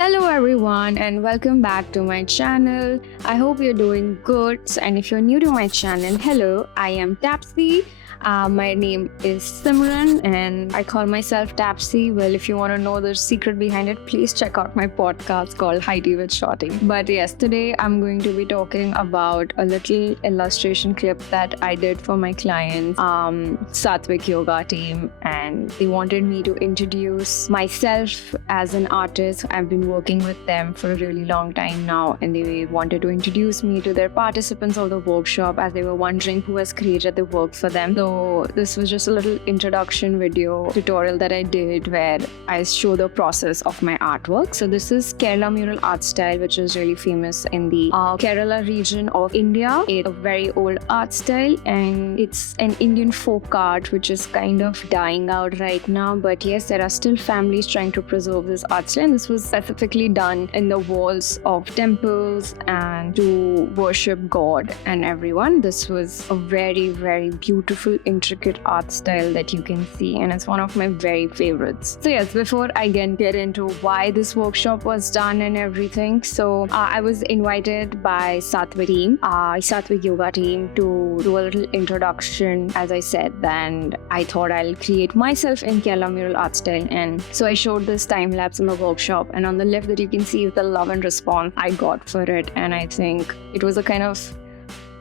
Hello everyone and welcome back to my channel. I hope you're doing good. And if you're new to my channel, hello, I am Tapsi. My name is Simran and I call myself Tapsi. Well, if you want to know the secret behind it, please check out my podcast called High Tea with Shorty. But yes, today I'm going to be talking about a little illustration clip that I did for my clients, Satvic yoga team, and they wanted me to introduce myself as an artist. I've been working with them for a really long time now, and they wanted to introduce me to their participants of the workshop as they were wondering who has created the work for them. So this was just a little introduction video tutorial that I did where I show the process of my artwork. So this is Kerala mural art style, which is really famous in the Kerala region of India. It's a very old art style and it's an Indian folk art which is kind of dying out right now. But yes, there are still families trying to preserve this art style, and this was specifically done in the walls of temples and to worship God and everyone. This was a very, very beautiful, intricate art style that you can see, and it's one of my very favorites. So yes, before I get into why this workshop was done and everything, so I was invited by Satvic yoga team to do a little introduction, as I said, and I thought I'll create myself in Kerala mural art style. And so I showed this time lapse in the workshop, and on the left that you can see is the love and response I got for it. And I think it was a kind of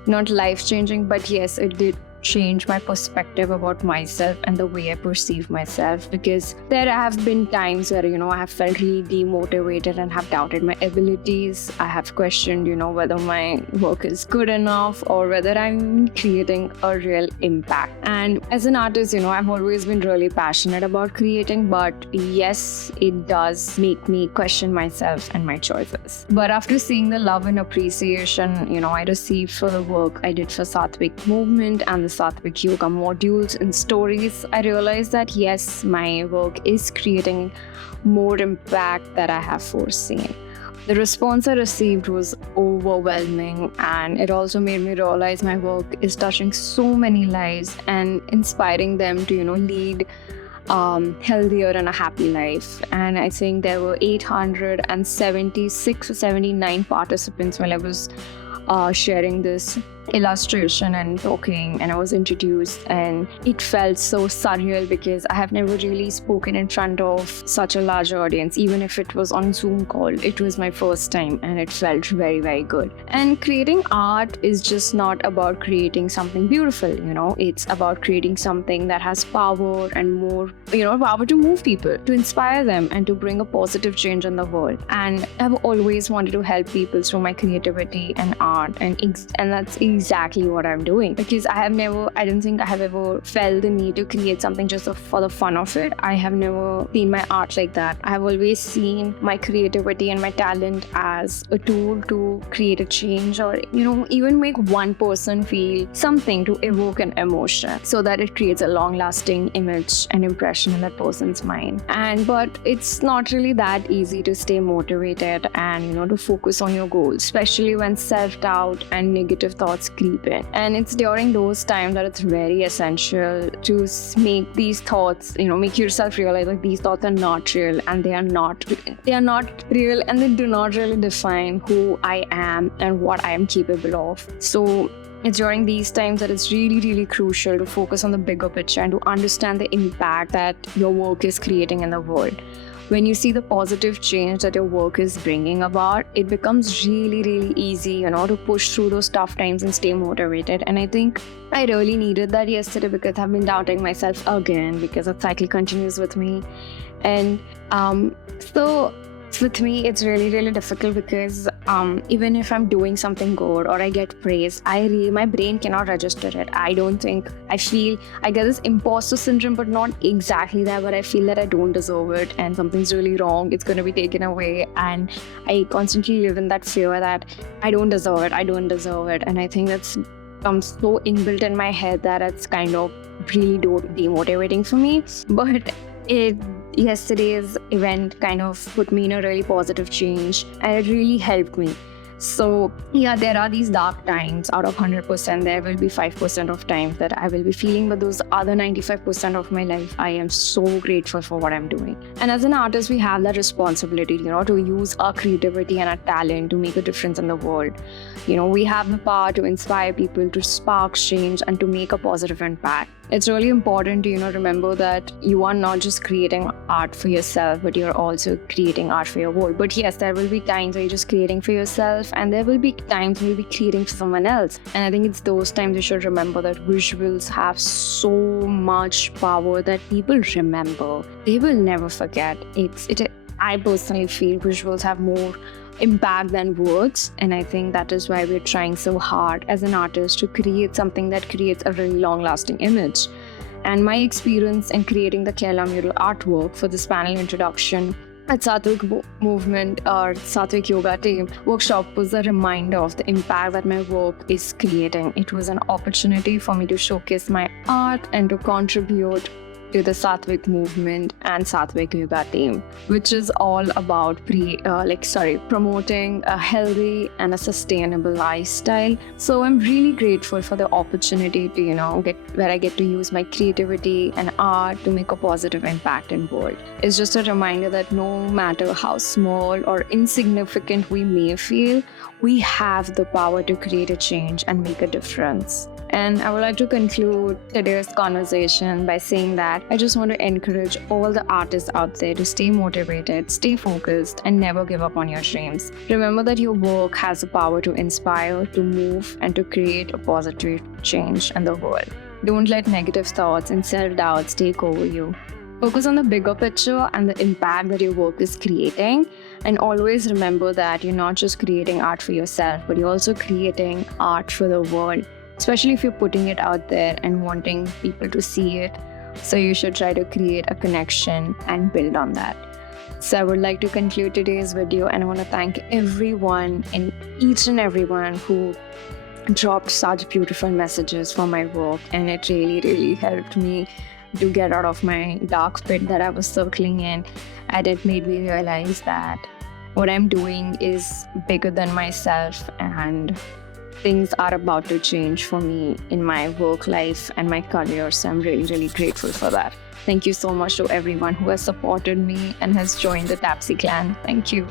not life-changing, but yes, it did change my perspective about myself and the way I perceive myself, because there have been times where I have felt really demotivated and have doubted my abilities. I have questioned whether my work is good enough or whether I'm creating a real impact. And as an artist, I've always been really passionate about creating, but yes, it does make me question myself and my choices. But after seeing the love and appreciation I received for the work I did for Satvic movement and the Satvic yoga modules and stories, I realized that yes, my work is creating more impact than I have foreseen. The response I received was overwhelming, and it also made me realize my work is touching so many lives and inspiring them to lead healthier and a happy life. And I think there were 876 or 79 participants while I was sharing this illustration and talking, and I was introduced, and it felt so surreal because I have never really spoken in front of such a large audience. Even if it was on Zoom call, it was my first time, and it felt very, very good. And creating art is just not about creating something beautiful, it's about creating something that has power and more, power to move people, to inspire them, and to bring a positive change in the world. And I've always wanted to help people through my creativity and art, and that's exactly what I'm doing, because I don't think I have ever felt the need to create something just for the fun of it. I have never seen my art like that. I have always seen my creativity and my talent as a tool to create a change, or even make one person feel something, to evoke an emotion so that it creates a long-lasting image and impression in that person's mind. But it's not really that easy to stay motivated and to focus on your goals, especially when self-doubt and negative thoughts creep in. And it's during those times that it's very essential to make these thoughts, make yourself realize like these thoughts are not real, and they are not real, and they do not really define who I am and what I am capable of. So it's during these times that it's really, really crucial to focus on the bigger picture and to understand the impact that your work is creating in the world. When you see the positive change that your work is bringing about, it becomes really, really easy, to push through those tough times and stay motivated. And I think I really needed that yesterday, because I've been doubting myself again, because the cycle continues with me. And so with me, it's really, really difficult, because even if I'm doing something good or I get praise, my brain cannot register it. I feel I get this imposter syndrome, but not exactly that, but I feel that I don't deserve it and something's really wrong. It's going to be taken away, and I constantly live in that fear that I don't deserve it. And I think that's becomes so inbuilt in my head that it's kind of really demotivating for me. But yesterday's event kind of put me in a really positive change, and it really helped me. So yeah, there are these dark times. Out of 100%, there will be 5% of times that I will be feeling, but those other 95% of my life, I am so grateful for what I'm doing. And as an artist, we have that responsibility, to use our creativity and our talent to make a difference in the world. We have the power to inspire people, to spark change, and to make a positive impact. It's really important to, remember that you are not just creating art for yourself, but you're also creating art for your world. But yes, there will be times where you're just creating for yourself, and there will be times when you'll be creating for someone else. And I think it's those times you should remember that visuals have so much power that people remember. They will never forget. I personally feel visuals have more impact than words, and I think that is why we're trying so hard as an artist to create something that creates a really long-lasting image. And my experience in creating the Kerala mural artwork for this panel introduction at Satvic movement or Satvic yoga team workshop was a reminder of the impact that my work is creating. It was an opportunity for me to showcase my art and to contribute to the Satvic movement and Satvic yoga team, which is all about promoting a healthy and a sustainable lifestyle. So I'm really grateful for the opportunity to where I get to use my creativity and art to make a positive impact in the world. It's just a reminder that no matter how small or insignificant we may feel, we have the power to create a change and make a difference. And I would like to conclude today's conversation by saying that I just want to encourage all the artists out there to stay motivated, stay focused, and never give up on your dreams. Remember that your work has the power to inspire, to move, and to create a positive change in the world. Don't let negative thoughts and self-doubts take over you. Focus on the bigger picture and the impact that your work is creating. And always remember that you're not just creating art for yourself, but you're also creating art for the world. Especially if you're putting it out there and wanting people to see it. So you should try to create a connection and build on that. So I would like to conclude today's video, and I want to thank everyone and each and everyone who dropped such beautiful messages for my work, and it really, really helped me to get out of my dark pit that I was circling in, and it made me realize that what I'm doing is bigger than myself, and things are about to change for me in my work life and my career. So I'm really, really grateful for that. Thank you so much to everyone who has supported me and has joined the Tapsi clan. Thank you.